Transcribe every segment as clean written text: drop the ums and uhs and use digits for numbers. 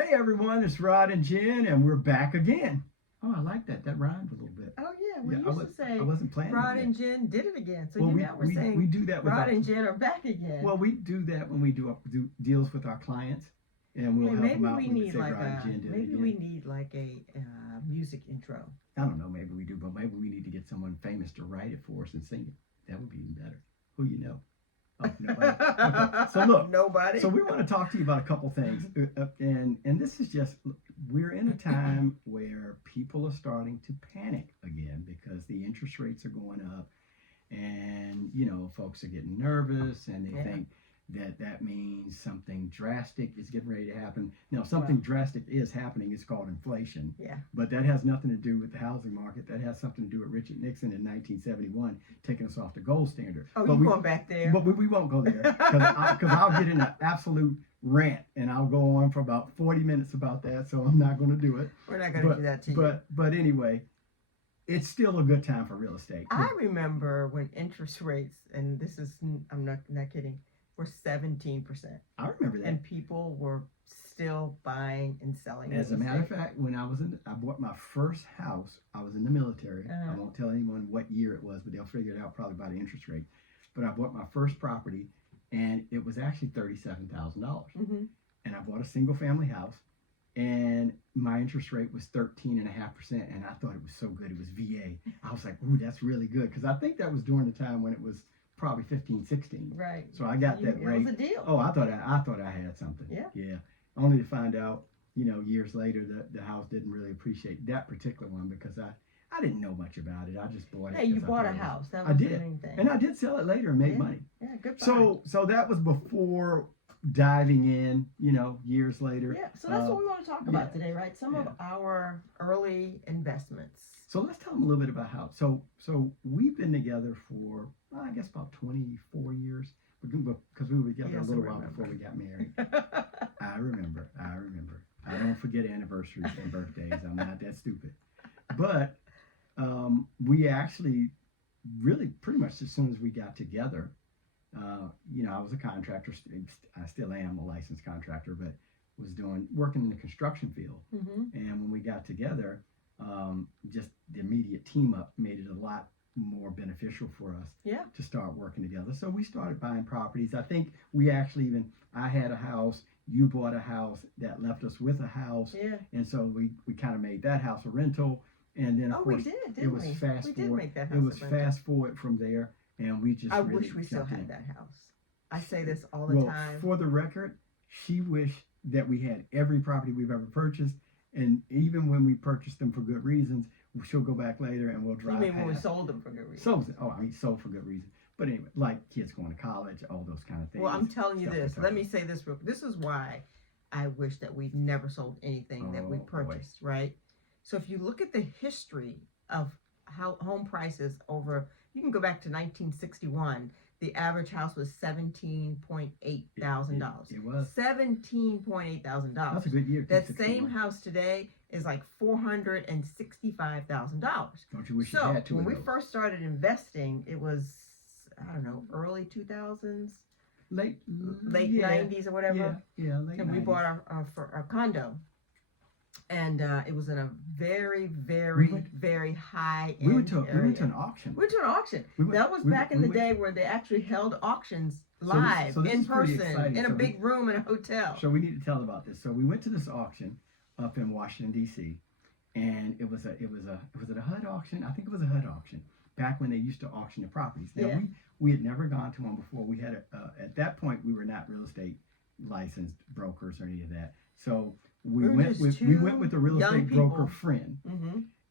Hey everyone, it's Rod and Jen, and we're back again. Oh, I like that. That rhymed a little bit. Oh yeah, we Yeah, used to say I wasn't planning Rod that. and Jen did it again. So Well, now we're saying we do that with Rod our, and Jen are back again. well, we do that when we do deals with our clients, and we'll Hey, help maybe them out. we We would need say like Rod and a Jen did it maybe again. we need like a music intro. I don't know, maybe we do, but maybe we need to get someone famous to write it for us and sing it. That would be even better. Who you know? Oh, nobody. Okay. So look, Nobody. so we want to talk to you about a couple things, and this is just, we're in a time where people are starting to panic again because the interest rates are going up, and folks are getting nervous, and they think that means something drastic is getting ready to happen. Now, something drastic is happening. It's called inflation. Yeah. But that has nothing to do with the housing market. That has something to do with Richard Nixon in 1971 taking us off the gold standard. Oh, but you're going back there. But we won't go there because I'll get in an absolute rant, and I'll go on for about 40 minutes about that, so I'm not going to do it. We're not going to do that to you. But anyway, it's still a good time for real estate. I remember when interest rates, and this is, I'm not kidding, were 17%. I remember that. And people were still buying and selling. As a matter of fact, when I bought my first house. I was in the military. I won't tell anyone what year it was, but they'll figure it out probably by the interest rate. But I bought my first property, and it was actually $37,000. Mm-hmm. And I bought a single family house, and my interest rate was 13.5%, and I thought it was so good. It was VA. I was like, ooh, that's really good, because I think that was during the time when it was probably 15, 16. Right. So I got that rate. It was a deal. Oh, I thought I had something. Yeah. Yeah. Only to find out, years later that the house didn't really appreciate that particular one because I didn't know much about it. I just bought it. Hey, you bought a house. That was I the did. main thing. And I did sell it later and made money. Yeah, good. So that was before diving in, years later. Yeah. So that's what we want to talk about today, right? Some of our early investments. So let's tell them a little bit about how. So we've been together for, I guess, about 24 years. Because we were together a little while before we got married. I remember. I don't forget anniversaries and birthdays. I'm not that stupid. But we actually really pretty much as soon as we got together, I was a contractor. I still am a licensed contractor, but was working in the construction field. Mm-hmm. And when we got together, just the immediate team up made it a lot more beneficial for us to start working together. So we started buying properties. I think we actually I had a house, you bought a house, that left us with a house. Yeah. And so we kind of made that house a rental. And then of course we did, it was fast we forward. did make that house it was a rental. fast forward from there, and we just I really wish we still jumped in. had that house. I say this all the time. For the record, she wished that we had every property we've ever purchased, and even when we purchased them for good reasons, she'll go back later and we'll drive. You mean when we sold them for good reasons? Sold for good reasons. But anyway, like kids going to college, all those kind of things. Well, I'm telling you this. Let me say this real quick. This is why I wish that we'd never sold anything that we purchased, right? So if you look at the history of how home prices you can go back to 1961. The average house was $17.8 thousand. It was $17.8 thousand. That's a good year. That same house today is like $465,000. Don't you wish so you had two when of we those? first started investing, it was, I don't know, early 2000s, late 90s or whatever. Yeah, late 90s. And we bought our condo, and it was in a very, very, very high end area. We went to an auction. We went to an auction. That was back in the day where they actually held auctions live, so this in is pretty person, exciting. in a big room in a hotel. So we need to tell about this. So we went to this auction up in Washington D.C. and it was a HUD auction. I think it was a HUD auction back when they used to auction the properties. Now we had never gone to one before. We had at that point we were not real estate licensed brokers or any of that. So we went with a real estate broker friend,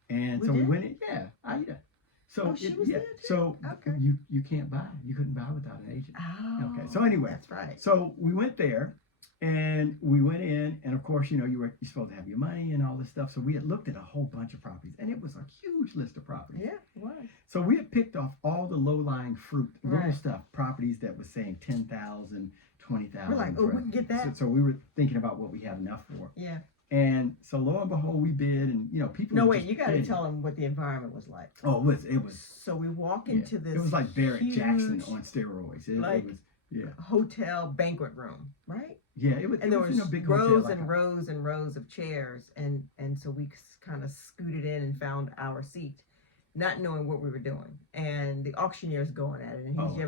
and so we went in. Yeah, Aida. So she was there too? So you can't buy. You couldn't buy without an agent. Oh, Okay. So anyway, that's right. So we went there, and we went in, and of course, you're supposed to have your money and all this stuff. So we had looked at a whole bunch of properties, and it was a huge list of properties. Yeah, it was. So we had picked off all the low-lying fruit, little stuff, properties that was saying 10,000, 20,000. We're like, we can get that. So we were thinking about what we had enough for. Yeah. And so lo and behold, we bid, and people. No, wait, you got to tell them what the environment was like. Oh, it was. So we walk into this. It was like Barrett Jackson on steroids. It was hotel banquet room, right? Yeah, it was. And there was was in a big rows hotel, like and rows and rows of chairs, and so we kind of scooted in and found our seat, not knowing what we were doing. And the auctioneer's going at it, and he's yeah,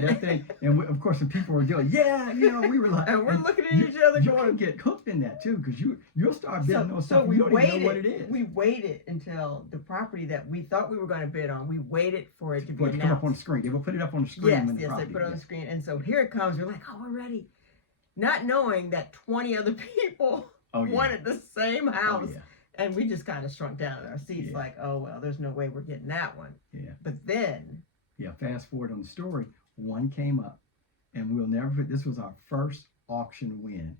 that thing. And of course, the people were doing, we were like, and we're looking at each other you going. can get hooked in that too, because you'll start bidding on stuff. So we you don't waited. even know what it is. We waited until the property that we thought we were going to bid on. We waited for it to be announced. Come up on the screen. They will put it up on the screen. Yes, they put it on the screen, and so here it comes. We're like, oh, we're ready, not knowing that 20 other people wanted the same house. And we just kind of shrunk down in our seats, like, oh, well, there's no way we're getting that one. Yeah. But then. Yeah, fast forward on the story, one came up, and we'll never forget, this was our first auction win.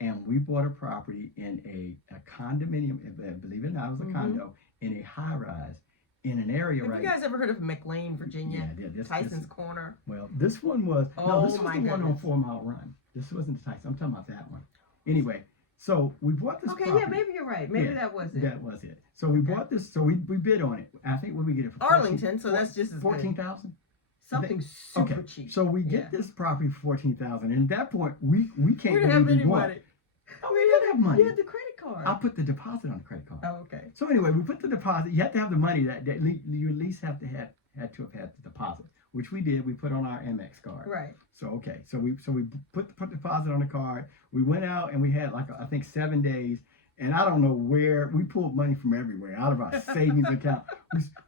And we bought a property in a condominium, believe it or not, it was a condo, in a high rise, in an area Have you guys ever heard of McLean, Virginia? Yeah, Tyson's Corner? Well, this one was, this was the one on 4 Mile Run. This wasn't the Tyson, I'm talking about that one. Anyway. So we bought this property. Okay, yeah, maybe you're right. Maybe that was it. That was it. So we bought this. So we bid on it. I think what we get it for Arlington. So that's just as $14,000. Something super cheap. So we get this property for $14,000, and at that point we can't. We didn't have any money. Oh, we didn't have money. You had the credit card. I'll put the deposit on the credit card. Oh, okay. So anyway, we put the deposit. You have to have the money that you at least have to have had the deposit, which we did. We put on our Amex card. Right. So we put the deposit on the card. We went out and we had I think 7 days, and I don't know where we pulled money from everywhere out of our savings account.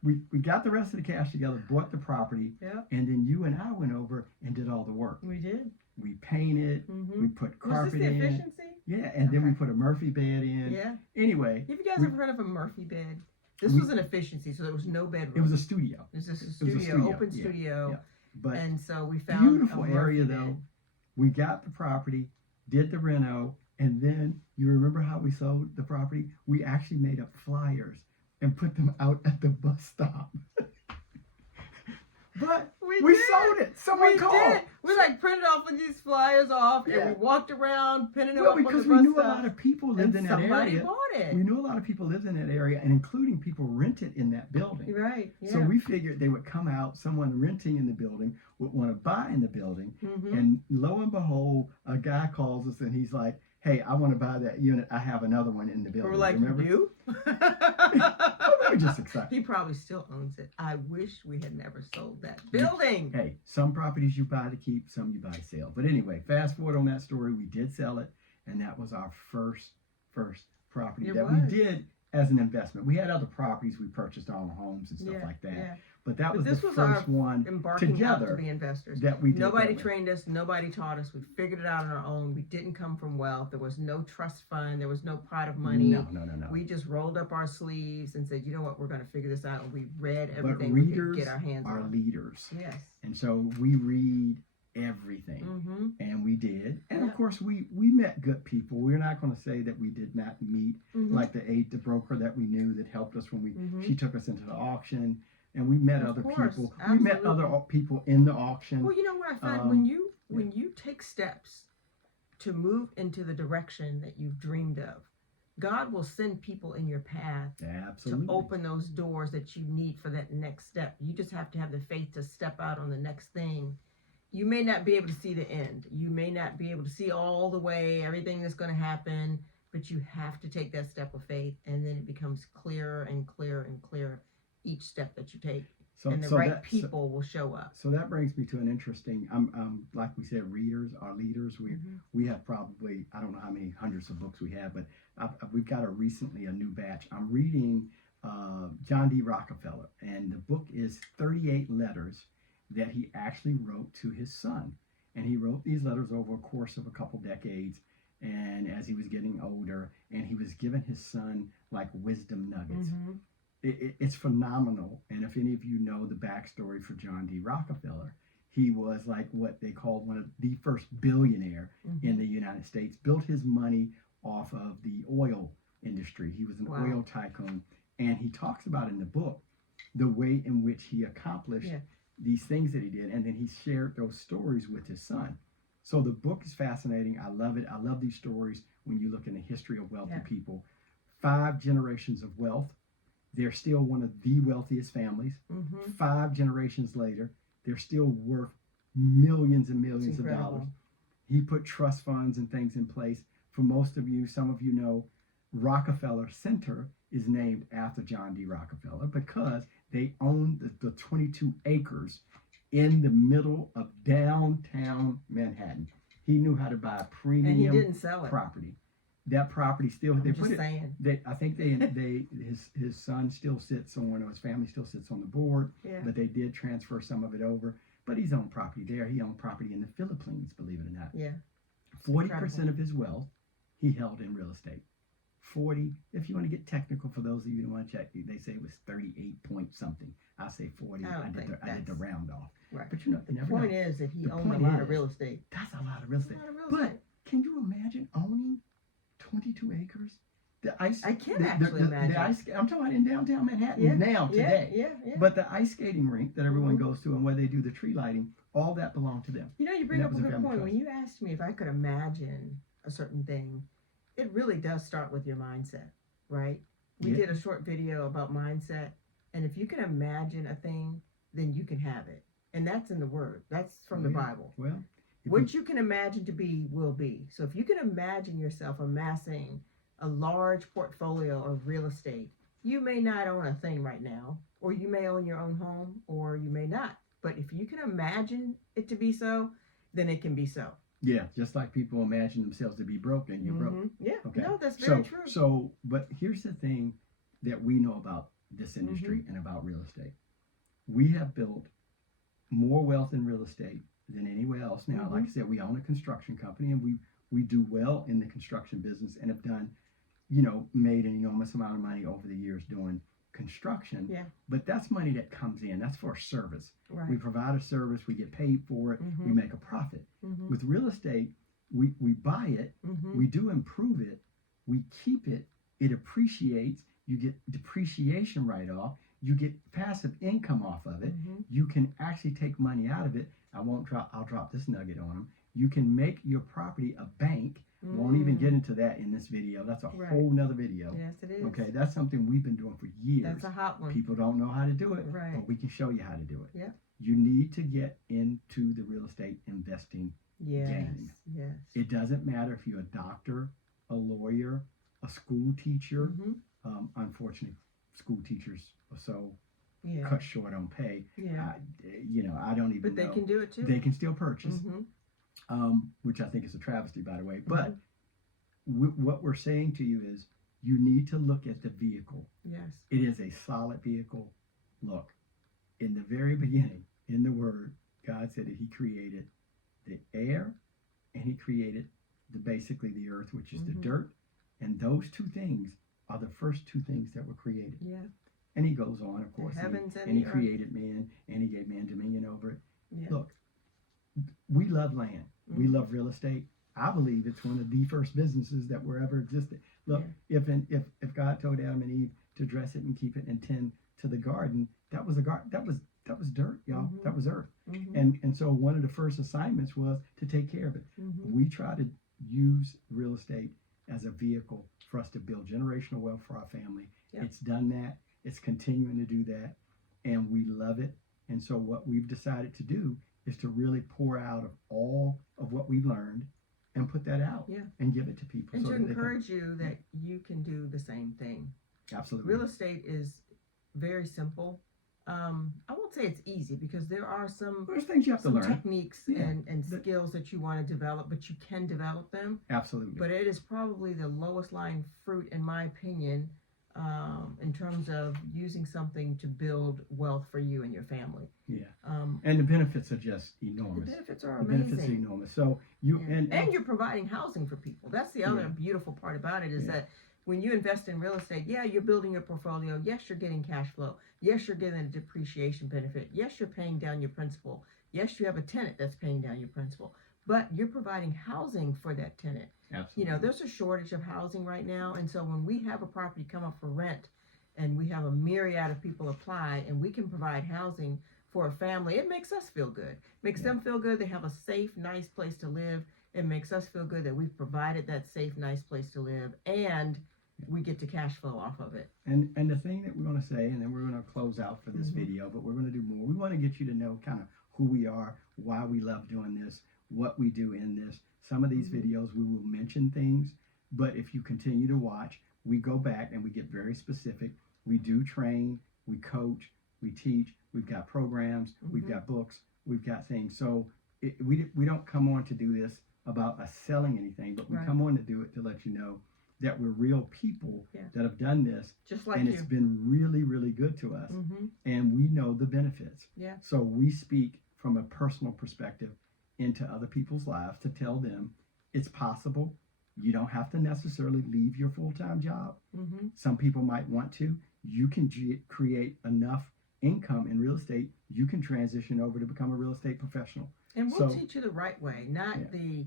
We got the rest of the cash together, bought the property, and then you and I went over and did all the work. We did. We painted. We put carpet was this the efficiency? Yeah, and then we put a Murphy bed in. Yeah. Anyway. Have you guys ever heard of a Murphy bed? This was an efficiency, so there was no bedroom. It was a studio. It was a studio, open studio. Yeah. But and so we found beautiful area though. We got the property, did the reno, and then you remember how we sold the property? We actually made up flyers and put them out at the bus stop. But we sold it. Someone called. We printed off these flyers off, and we walked around pinning them up on the bus because we knew a lot of people lived in that area. Somebody bought it. We knew a lot of people lived in that area, and including people rented in that building. Right. Yeah. So we figured they would come out. Someone renting in the building would want to buy in the building, and lo and behold, a guy calls us, and he's like, "Hey, I want to buy that unit. I have another one in the building." We're like, remember? You? We were just excited. He probably still owns it. I wish we had never sold that building. Hey, some properties you buy to keep, some you buy to sell. But anyway, fast forward on that story, we did sell it, and that was our first property we did as an investment. We had other properties we purchased on our homes and stuff like that. Yeah. But that was the first one together out to be investors. That we did. Nobody trained us. Nobody taught us. We figured it out on our own. We didn't come from wealth. There was no trust fund. There was no pot of money. No. We just rolled up our sleeves and said, you know what, we're going to figure this out. And we read everything we could get our hands on. But readers are leaders. Yes. And so we read everything. And we did. And of course, we met good people. We're not going to say that we did not meet like the broker that we knew that helped us when she took us into the auction. And we met other people. Absolutely. We met other people in the auction. Well, you know what I find when you take steps to move into the direction that you've dreamed of, God will send people in your path to open those doors that you need for that next step. You just have to have the faith to step out on the next thing. You may not be able to see the end. You may not be able to see all the way, everything that's going to happen, but you have to take that step of faith, and then it becomes clearer and clearer and clearer each step that you take, and the right people will show up. So that brings me to an interesting, like we said, readers are leaders. We have probably, I don't know how many hundreds of books we have, but we've got a new batch. I'm reading John D. Rockefeller, and the book is 38 letters that he actually wrote to his son. And he wrote these letters over a course of a couple decades, and as he was getting older, and he was giving his son like wisdom nuggets. It's phenomenal. And if any of you know the backstory for John D. Rockefeller, he was like what they called one of the first billionaire in the United States, built his money off of the oil industry. He was an oil tycoon. And he talks about in the book the way in which he accomplished these things that he did. And then he shared those stories with his son. So the book is fascinating. I love it. I love these stories when you look in the history of wealthy people. 5 generations of wealth. They're still one of the wealthiest families. 5 generations later, they're still worth millions and millions of dollars. He put trust funds and things in place. For most of you, some of you know, Rockefeller Center is named after John D. Rockefeller because they owned the 22 acres in the middle of downtown Manhattan. He knew how to buy premium and he didn't sell it. property. That property still, I'm they just put it, saying. I think his son still sits on, or his family still sits on the board, Yeah. but they did transfer some of it over. But he's owned property there. He owned property in the Philippines, believe it or not. Yeah. 40% of his wealth he held in real estate. 40, if you want to get technical, for those of you who want to check, they say it was 38 point something. I say 40. I did the round off. Right. But you know, The never point know. is that he The owned a point lot of is, real estate. That's a lot of real estate. A lot of real But estate. can you imagine owning 22 acres? I can actually imagine. The ice, I'm talking about in downtown Manhattan Yeah, now, today. Yeah. But the ice skating rink that everyone Mhm. goes to and where they do the tree lighting, all that belonged to them. You know, you bring that up a was a good family point. trust. When you asked me if I could imagine a certain thing, it really does start with your mindset, right? We Yeah. did a short video about mindset, and if you can imagine a thing, then you can have it. And that's in the Word. That's from the Yeah. Bible. Well, if What you can imagine to be will be. So if you can imagine yourself amassing a large portfolio of real estate, you may not own a thing right now, or you may own your own home, or you may not. But if you can imagine it to be so, then it can be so. yeah, just like people imagine themselves to be broken, you're broke. Yeah, Okay. no, that's very true. So, but here's the thing that we know about this industry and about real estate. We have built more wealth in real estate than anywhere else. Now, like I said, we own a construction company and we do well in the construction business and have done, made an enormous amount of money over the years doing construction. Yeah. But that's money that comes in. That's for a service. Right. We provide a service, we get paid for it, we make a profit. Mm-hmm. With real estate, we buy it, we do improve it, we keep it, it appreciates, you get depreciation write-off, you get passive income off of it, you can actually take money out of it. I'll drop this nugget on them. You can make your property a bank. Won't even get into that in this video. That's a whole nother video. Yes, it is. Okay, that's something we've been doing for years. That's a hot one. People don't know how to do it, Right. but we can show you how to do it. Yeah. You need to get into the real estate investing game. Yes. It doesn't matter if you're a doctor, a lawyer, a school teacher. Unfortunately, school teachers are so cut short on pay. Yeah. I don't even But they know. can do it too. They can still purchase, Mm-hmm. which I think is a travesty, by the way. But what we're saying to you is you need to look at the vehicle. Yes. It is a solid vehicle. Look, in the very beginning, in the Word, God said that He created the air and He created basically the earth, which is the dirt. And those two things are the first two things that were created. Yeah. And He goes on, of course. The heavens and He the earth. created man and He gave man dominion over it. Yeah. Look, we love land. We love real estate. I believe it's one of the first businesses that were ever existed. Look, if God told Adam and Eve to dress it and keep it and tend to the garden, that was a garden. That was dirt, y'all. That was earth. And so one of the first assignments was to take care of it. We try to use real estate as a vehicle for us to build generational wealth for our family. Yep. It's done that. It's continuing to do that, and we love it. And so what we've decided to do is to really pour out of all of what we've learned and put that out and give it to people. And so to that encourage you that you can do the same thing. Absolutely. Real estate is very simple. I won't say it's easy because there are some There's things you have to learn. techniques and skills that you want to develop, but you can develop them. Absolutely. But it is probably the lowest lying fruit, in my opinion, in terms of using something to build wealth for you and your family. Yeah. And the benefits are just The enormous. benefits are The amazing. benefits are enormous. So you and you're providing housing for people. That's the other beautiful part about it is that when you invest in real estate, you're building your portfolio. Yes, you're getting cash flow. Yes, you're getting a depreciation benefit. Yes, you're paying down your principal. Yes, you have a tenant that's paying down your principal. But you're providing housing for that tenant. Absolutely. There's a shortage of housing right now. And so when we have a property come up for rent and we have a myriad of people apply and we can provide housing for a family, it makes us feel good. Makes them feel good. They have a safe, nice place to live. It makes us feel good that we've provided that safe, nice place to live, and we get to cash flow off of it. And the thing that we're going to say, and then we're going to close out for this video, but we're going to do more. We want to get you to know kind of who we are, why we love doing this, what we do in this, Some of these videos we will mention things, but if you continue to watch, we go back and we get very specific. We do train, we coach, we teach. We've got programs, we've got books, we've got things. So we don't come on to do this about us selling anything, but we come on to do it to let you know that we're real people that have done this, just like and you. It's been really, really good to us, and we know the benefits. So we speak from a personal perspective into other people's lives to tell them it's possible. You don't have to necessarily leave your full-time job. Some people might want to. You can create enough income in real estate, you can transition over to become a real estate professional. And we'll teach you the right way, not the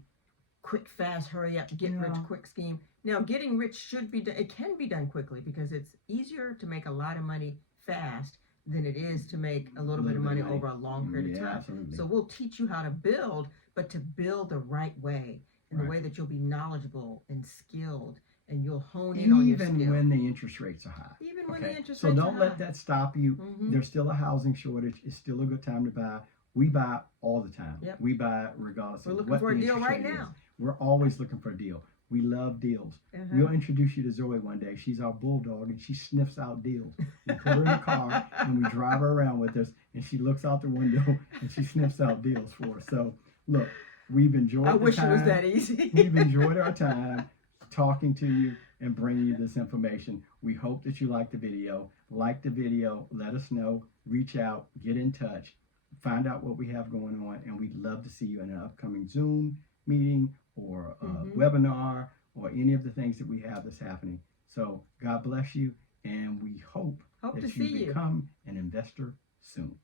quick, fast, hurry up, get rich quick scheme. Now, getting rich should be done. It can be done quickly because it's easier to make a lot of money fast than it is to make a little bit of money over a long period of time. Absolutely. So we'll teach you how to build, but to build the right way, in the way that you'll be knowledgeable and skilled, and you'll hone in on your skill. Even when the interest rates are high. Even when the interest so rates are high. So don't let that stop you. There's still a housing shortage. It's still a good time to buy. We buy all the time. We buy regardless of what the interest rate is. We're looking for a deal right now. We're always looking for a deal. We love deals. We'll introduce you to Zoe one day. She's our bulldog, and she sniffs out deals. We put her in the car, and we drive her around with us, and she looks out the window, and she sniffs out deals for us. So, look, we've enjoyed I wish it was that easy. We've enjoyed our time talking to you and bringing you this information. We hope that you like the video. Like the video, let us know, reach out, get in touch, find out what we have going on, and we'd love to see you in an upcoming Zoom meeting or a webinar or any of the things that we have that's happening. So God bless you, and we hope that you become an investor soon.